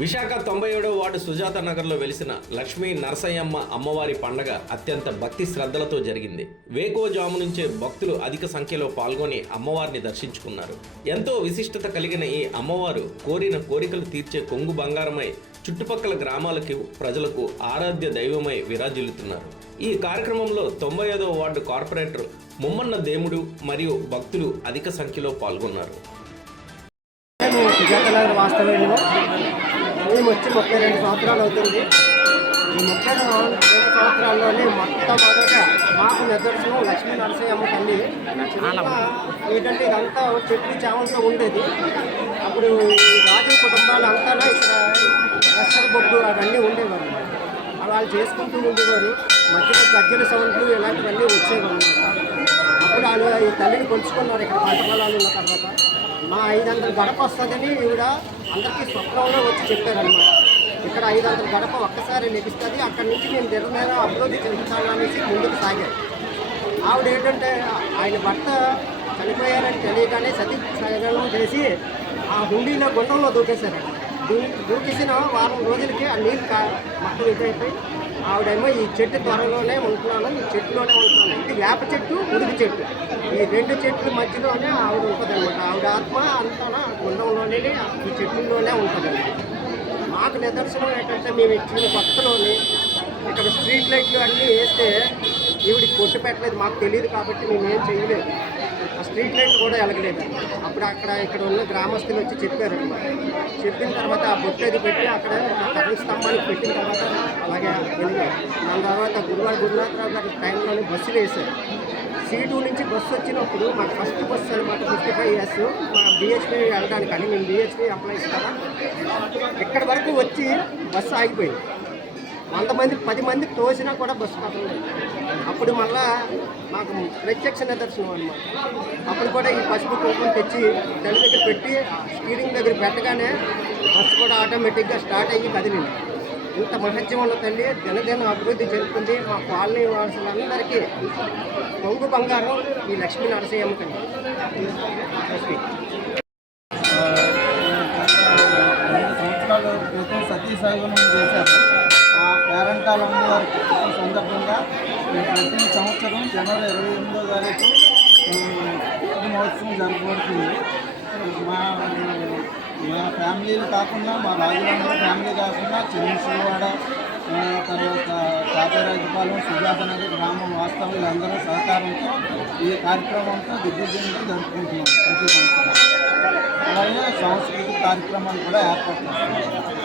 Visakha 97వ ward Sujatha నగర్లో వెలిసిన లక్ష్మీ నరసయ్యమ్మ అమ్మవారి పండగ అత్యంత భక్తి శ్రద్ధలతో జరిగింది. వేకోజాము నుంచే భక్తులు అధిక సంఖ్యలో పాల్గొని అమ్మవారిని దర్శించుకున్నారు. ఎంతో విశిష్టత కలిగిన ఈ అమ్మవారు కోరిన కోరికలు తీర్చే కొంగు బంగారమై చుట్టుపక్కల గ్రామాలకు ప్రజలకు ఆరాధ్య దైవమై విరాజిల్లుతున్నారు. ఈ కార్యక్రమంలో 95వ వార్డు కార్పొరేటర్ ముమ్మన్న దేముడు మరియు భక్తులు అధిక సంఖ్యలో పాల్గొన్నారు. మేము వచ్చి 32 సంవత్సరాలు అవుతుంది. ఈ 32 సంవత్సరాల్లోనే మొట్టమొదట మాకు నిదర్శనం లక్ష్మీ నరసయ్యమ్మ తల్లి. ఏంటంటే ఇదంతా చెట్లు చామంతో ఉండేది. అప్పుడు రాజు కుటుంబాలు అంతా ఇక్కడ రక్షణ బొగ్గు అవన్నీ ఉండేవారు. వాళ్ళు చేసుకుంటూ ఉండేవారు. మధ్యలో గజ్జల సౌండ్లు ఇలాంటివన్నీ వచ్చేవారు. అప్పుడు వాళ్ళు ఈ తల్లిని కొలుచుకున్నారు. ఇక్కడ పంట పొలాలు ఉన్న తర్వాత మా 500 గడప వస్తుందని ఈవిడ అందరికీ స్వప్నంలో వచ్చి చెప్పారనమాట. ఇక్కడ 500 గడప ఒక్కసారి లభిస్తుంది, అక్కడి నుంచి నేను నిరంతరం అభివృద్ధి చెందుతాను అనేసి ముందుకు సాగారు. ఆవిడ ఏంటంటే ఆయన భర్త చనిపోయారని తెలియగానే సతీ సగనం చేసి ఆ హుండీలో గుండంలో దూకేశారండి. దూకేసిన వారం రోజులకి ఆ నీళ్ళు మొత్తం ఇదైపోయి ఆవిడేమో ఈ చెట్టు త్వరలోనే ఉంటున్నాను, ఈ చెట్టులోనే ఉంటున్నాను. ఇది వేప చెట్టు, ఉడికి చెట్టు, ఈ 2 చెట్ల మధ్యలోనే ఆవిడ ఉంటుంది అనమాట. ఆవిడ ఆత్మ అంతా గుండంలోనే ఈ చెట్టుల్లోనే ఉంటుంది. మాకు నిదర్శనం ఏంటంటే మేము ఇచ్చిన కొత్తలోని ఇక్కడ స్ట్రీట్ లైట్లు అన్నీ వేస్తే ఈవిడికి కొట్టు పెట్టలేదు. మాకు తెలియదు కాబట్టి మేమేం చేయలేదు. ఆ స్ట్రీట్ లైట్ కూడా వెలగలేదు. అప్పుడు ఇక్కడ ఉన్న గ్రామస్తులు వచ్చి చెప్పారన్నమాట. చెప్పిన తర్వాత ఆ బొట్టు అది పెట్టి అక్కడ కరెంట్ స్తంభానికి పెట్టిన తర్వాత అలాగే వెలిగారు. దాని తర్వాత గురునాథరావు గారి టైంలోనే బస్సులు వేశారు. C2 నుంచి బస్సు వచ్చినప్పుడు మాకు ఫస్ట్ బస్సు అనమాట. 55 years మా BHP వెళ్ళడానికి అని మేము BHP ఎంప్లాయీస్ కదా. ఇక్కడ వరకు వచ్చి బస్సు ఆగిపోయింది. 100 మంది 10 మందికి తోసినా కూడా బస్సు కాకుండా. అప్పుడు మళ్ళా మాకు ప్రత్యక్ష నిదర్శనం అనమాట. అప్పుడు కూడా ఈ పసుపు కుంకుమ తెచ్చి తల్లి దగ్గర పెట్టి స్టీరింగ్ దగ్గర పెట్టగానే బస్సు కూడా ఆటోమేటిక్గా స్టార్ట్ అయ్యి కదిలింది. ఇంత మహత్యం ఉన్న తల్లి దినదిన అభివృద్ధి చెందుతుంది. మా కాలనీ వాసులందరికీ కొంగు బంగారం ఈ లక్ష్మీ నరసయ్యమ్మ తల్లి. సంవత్సరాల క్రితం సతీ సగనం చేశారు. ఆ పేరెంటాల అమ్మవారి సందర్భంగా ప్రతి సంవత్సరం జనవరి 28వ తారీఖు మహోత్సవం జరపబడుతుంది. మా ఫ్యామిలీలు కాకుండా మా రాజులందరూ ఫ్యామిలీ కాకుండా చిన్నవాడ తర్వాత కాపరాజపాలెం సుజాతనగర్ గ్రామం వాస్తవులందరూ సహకారంతో ఈ కార్యక్రమంతో దిగ్విజయంగా జరుపుకుంటున్నాం ప్రతి సంవత్సరం. అలాగే సాంస్కృతిక కార్యక్రమాలు కూడా ఏర్పాటు చేస్తున్నాం.